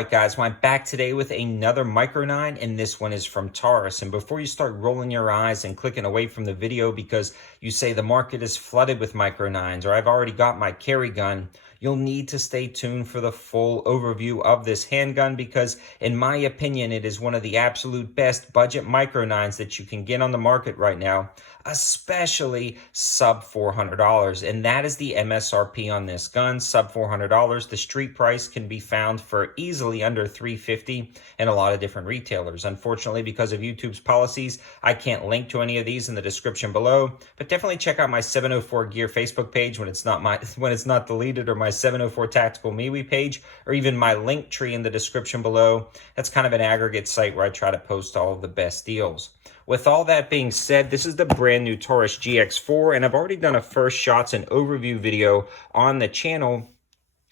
Alright guys, well, I'm back today with another Micro 9, and this one is from TAURUS. And before you start rolling your eyes and clicking away from the video because you say the market is flooded with Micro 9s or I've already got my carry gun, you'll need to stay tuned for the full overview of this handgun because in my opinion it is one of the absolute best budget Micro 9s that you can get on the market right now, especially sub $400, and that is the MSRP on this gun, sub $400. The street price can be found for easily under $350 in a lot of different retailers. Unfortunately, because of YouTube's policies, I can't link to any of these in the description below, but definitely check out my 704 Gear Facebook page when it's not deleted, or my 704 Tactical MeWe page, or even my link tree in the description below. That's kind of an aggregate site where I try to post all of the best deals. With all that being said, this is the brand new TAURUS GX4, and I've already done a first shots and overview video on the channel,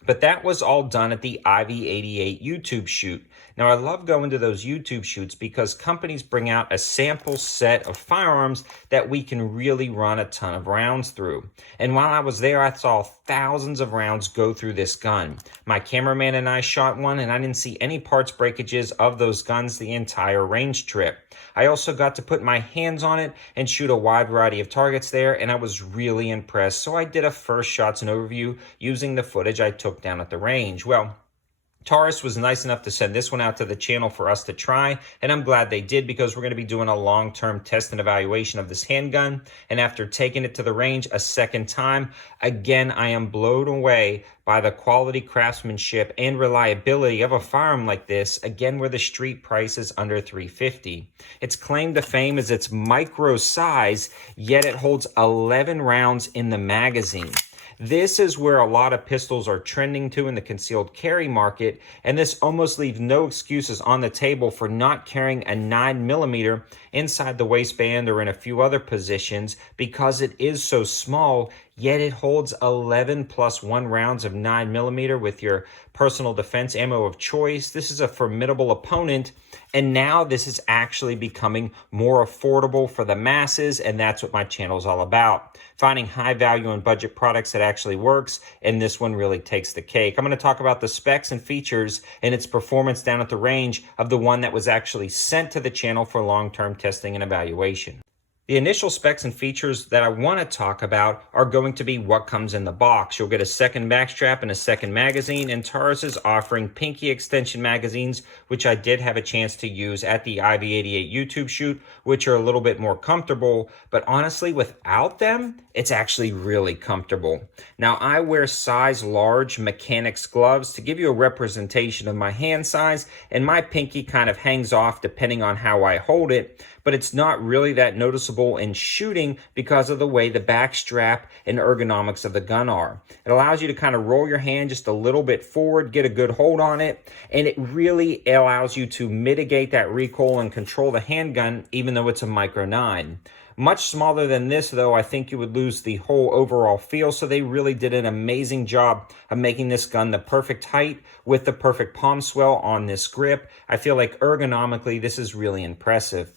but that was all done at the IV88 YouTube shoot. Now, I love going to those YouTube shoots because companies bring out a sample set of firearms that we can really run a ton of rounds through. And while I was there, I saw thousands of rounds go through this gun. My cameraman and I shot one, and I didn't see any parts breakages of those guns the entire range trip. I also got to put my hands on it and shoot a wide variety of targets there, and I was really impressed. So I did a first shots and overview using the footage I took down at the range. Well, TAURUS was nice enough to send this one out to the channel for us to try, and I'm glad they did because we're going to be doing a long-term test and evaluation of this handgun. And after taking it to the range a second time, again, I am blown away by the quality, craftsmanship, and reliability of a firearm like this, again, where the street price is under $350. Its claim to fame is its micro size, yet it holds 11 rounds in the magazine. This is where a lot of pistols are trending to in the concealed carry market, and this almost leaves no excuses on the table for not carrying a 9mm inside the waistband or in a few other positions because it is so small, yet it holds 11 plus 1 rounds of 9mm with your personal defense ammo of choice. This is a formidable opponent, and now this is actually becoming more affordable for the masses, and that's what my channel is all about. Finding high value and budget products that actually works, and this one really takes the cake. I'm going to talk about the specs and features and its performance down at the range of the one that was actually sent to the channel for long-term testing and evaluation. The initial specs and features that I want to talk about are going to be what comes in the box. You'll get a second backstrap and a second magazine, and TAURUS is offering pinky extension magazines, which I did have a chance to use at the IV88 YouTube shoot, which are a little bit more comfortable, but honestly, without them, it's actually really comfortable. Now, I wear size large mechanics gloves to give you a representation of my hand size, and my pinky kind of hangs off depending on how I hold it, but it's not really that noticeable in shooting because of the way the back strap and ergonomics of the gun are. It allows you to kind of roll your hand just a little bit forward, get a good hold on it, and it really allows you to mitigate that recoil and control the handgun even though it's a Micro 9. Much smaller than this, though, I think you would lose the whole overall feel, so they really did an amazing job of making this gun the perfect height with the perfect palm swell on this grip. I feel like ergonomically this is really impressive.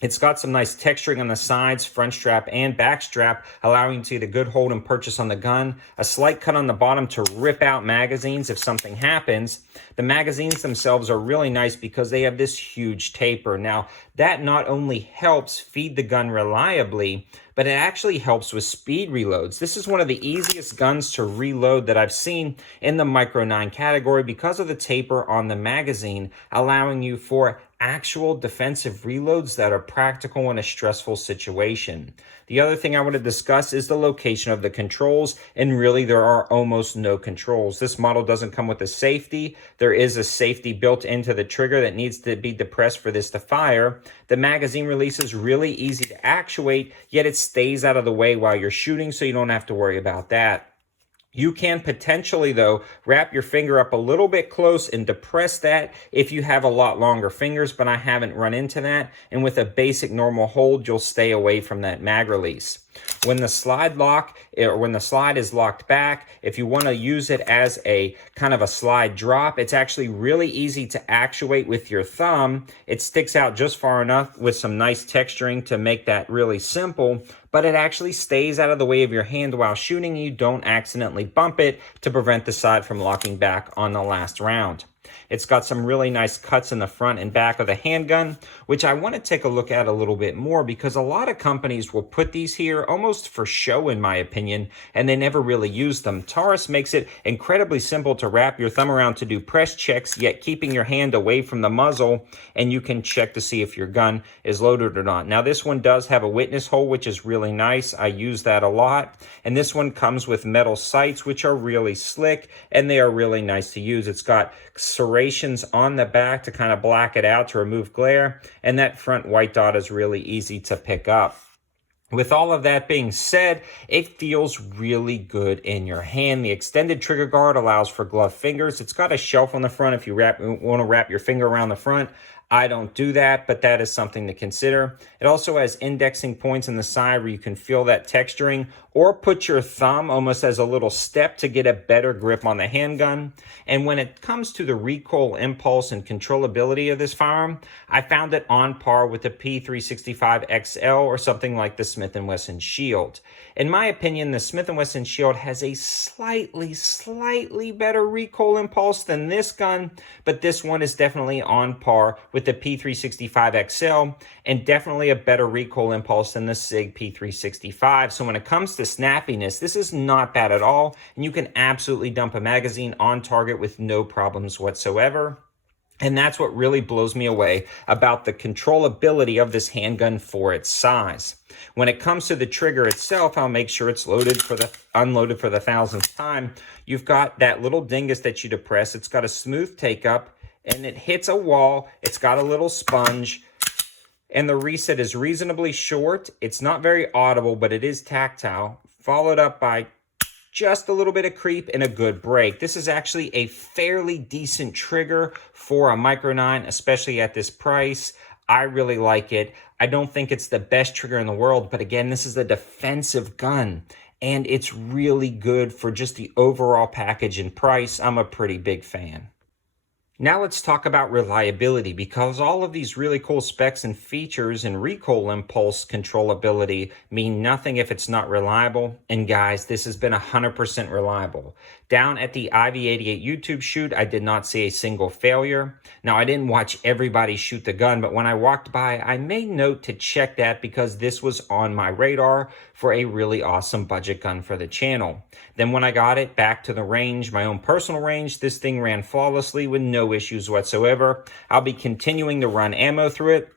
It's got some nice texturing on the sides, front strap and back strap, allowing you to get a good hold and purchase on the gun. A slight cut on the bottom to rip out magazines if something happens. The magazines themselves are really nice because they have this huge taper. Now, that not only helps feed the gun reliably, but it actually helps with speed reloads. This is one of the easiest guns to reload that I've seen in the Micro 9 category because of the taper on the magazine, allowing you for actual defensive reloads that are practical in a stressful situation. The other thing I want to discuss is the location of the controls, and really there are almost no controls. This model doesn't come with a safety. There is a safety built into the trigger that needs to be depressed for this to fire. The magazine release is really easy to actuate, yet it stays out of the way while you're shooting, so you don't have to worry about that. You can potentially, though, wrap your finger up a little bit close and depress that if you have a lot longer fingers, but I haven't run into that. And with a basic normal hold, you'll stay away from that mag release. When the slide is locked back, if you want to use it as a kind of a slide drop, it's actually really easy to actuate with your thumb. It sticks out just far enough with some nice texturing to make that really simple, but it actually stays out of the way of your hand while shooting. You don't accidentally bump it to prevent the side from locking back on the last round. It's got some really nice cuts in the front and back of the handgun, which I want to take a look at a little bit more because a lot of companies will put these here almost for show, in my opinion, and they never really use them. TAURUS makes it incredibly simple to wrap your thumb around to do press checks, yet keeping your hand away from the muzzle, and you can check to see if your gun is loaded or not. Now, this one does have a witness hole, which is really nice. I use that a lot. And this one comes with metal sights, which are really slick, and they are really nice to use. It's got serrations on the back to kind of black it out to remove glare, and that front white dot is really easy to pick up. With all of that being said, it feels really good in your hand. The extended trigger guard allows for gloved fingers. It's got a shelf on the front if you want to wrap your finger around the front. I don't do that, but that is something to consider. It also has indexing points in the side where you can feel that texturing or put your thumb almost as a little step to get a better grip on the handgun. And when it comes to the recoil, impulse, and controllability of this firearm, I found it on par with the P365 XL or something like the Smith & Wesson Shield. In my opinion, the Smith & Wesson Shield has a slightly better recoil impulse than this gun, but this one is definitely on par with the P365 XL and definitely a better recoil impulse than the SIG P365. So when it comes to snappiness, this is not bad at all, and you can absolutely dump a magazine on target with no problems whatsoever. And that's what really blows me away about the controllability of this handgun for its size. When it comes to the trigger itself, I'll make sure it's unloaded for the 1,000th time. You've got that little dingus that you depress. It's got a smooth take up, and it hits a wall. It's got a little sponge, and the reset is reasonably short. It's not very audible, but it is tactile, followed up by just a little bit of creep and a good break. This is actually a fairly decent trigger for a Micro 9, especially at this price. I really like it. I don't think it's the best trigger in the world, but again, this is a defensive gun, and it's really good for just the overall package and price. I'm a pretty big fan. Now let's talk about reliability, because all of these really cool specs and features and recoil impulse controllability mean nothing if it's not reliable. And guys, this has been 100% reliable. Down at the IV88 YouTube shoot, I did not see a single failure. Now, I didn't watch everybody shoot the gun, but when I walked by, I made note to check that because this was on my radar for a really awesome budget gun for the channel. Then when I got it back to the range, my own personal range, this thing ran flawlessly with no issues whatsoever. I'll be continuing to run ammo through it.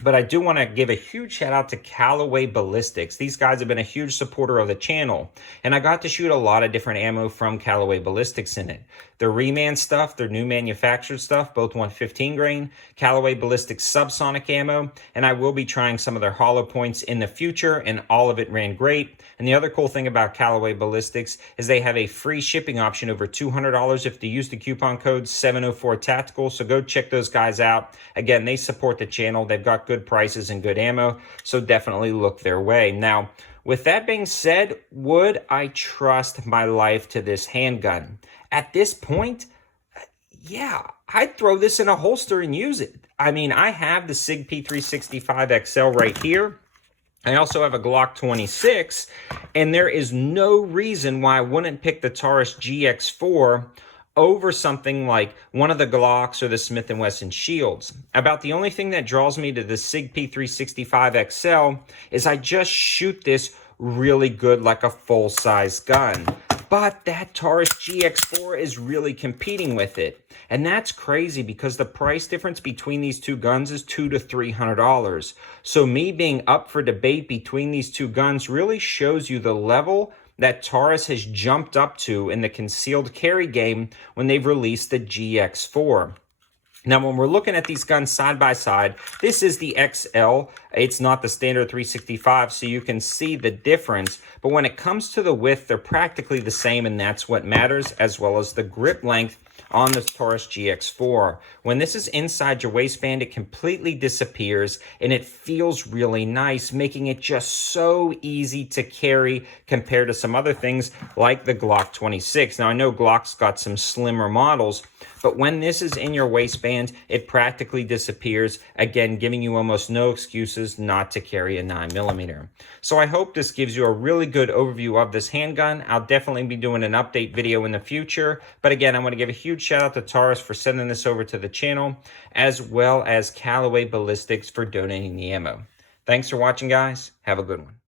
But I do want to give a huge shout out to Callaway Ballistics. These guys have been a huge supporter of the channel, and I got to shoot a lot of different ammo from Callaway Ballistics in it. Their reman stuff, their new manufactured stuff, both 115 grain, Callaway Ballistics subsonic ammo, and I will be trying some of their hollow points in the future, and all of it ran great. And the other cool thing about Callaway Ballistics is they have a free shipping option over $200 if you use the coupon code 704TACTICAL, so go check those guys out. Again, they support the channel. They've got good prices and good ammo, so definitely look their way. Now, with that being said, would I trust my life to this handgun? At this point, yeah, I'd throw this in a holster and use it. I mean, I have the SIG P365 XL right here. I also have a Glock 26, and there is no reason why I wouldn't pick the TAURUS GX4 over something like one of the Glocks or the Smith & Wesson Shields. About the only thing that draws me to the SIG P365 XL is I just shoot this really good like a full-size gun. But that TAURUS GX4 is really competing with it. And that's crazy because the price difference between these two guns is $200 to $300. So me being up for debate between these two guns really shows you the level that TAURUS has jumped up to in the concealed carry game when they've released the GX4. Now, when we're looking at these guns side by side, this is the XL. It's not the standard 365, so you can see the difference. But when it comes to the width, they're practically the same, and that's what matters, as well as the grip length on the TAURUS GX4. When this is inside your waistband, it completely disappears, and it feels really nice, making it just so easy to carry compared to some other things like the Glock 26. Now, I know Glock's got some slimmer models, but when this is in your waistband, it practically disappears, again, giving you almost no excuses not to carry a 9mm. So I hope this gives you a really good overview of this handgun. I'll definitely be doing an update video in the future, but again, I want to give a huge huge shout out to TAURUS for sending this over to the channel, as well as Callaway Ballistics for donating the ammo. Thanks for watching, guys. Have a good one.